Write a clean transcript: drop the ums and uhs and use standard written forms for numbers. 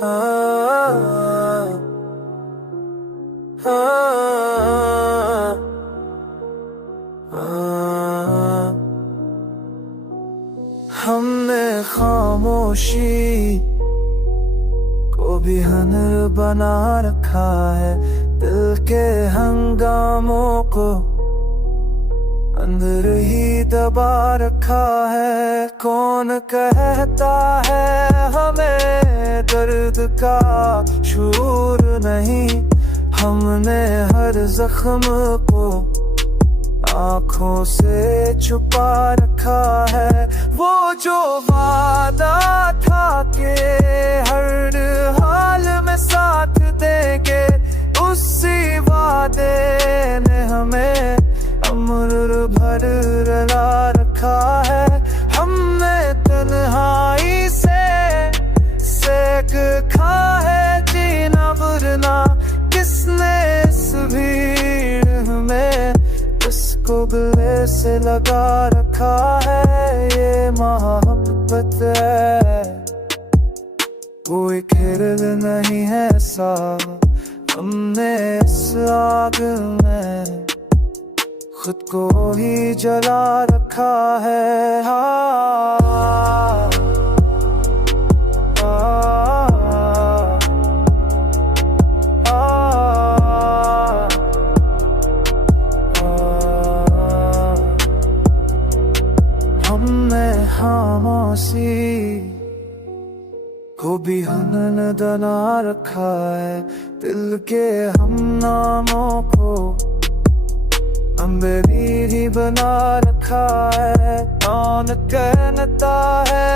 हाँ, हाँ, हाँ। हमने खामोशी को भी हुनर बना रखा है, दिल के हंगामों को अंदर ही दबा रखा है। कौन कहता है हमें दर्द का शूर नहीं, हमने हर जख्म को आँखों से छुपा रखा है। वो जो वादा था कि हर हाल में साथ देंगे, उसी वादे ने हमें उम्र भर रुला रखा है। हमने तन्हाई से सेक खा है, जीना बुरना किसने इस भीड़ में इसको गले से लगा रखा है। ये मोहब्बत है, कोई खेल नहीं है सा, हमने इस आग में खुद को ही जला रखा है। हाँ, हमने खामोशी को भी हुनर बना रखा है, दिल के हम नामों को अम्बरी ही बना रखा है। कौन कहता है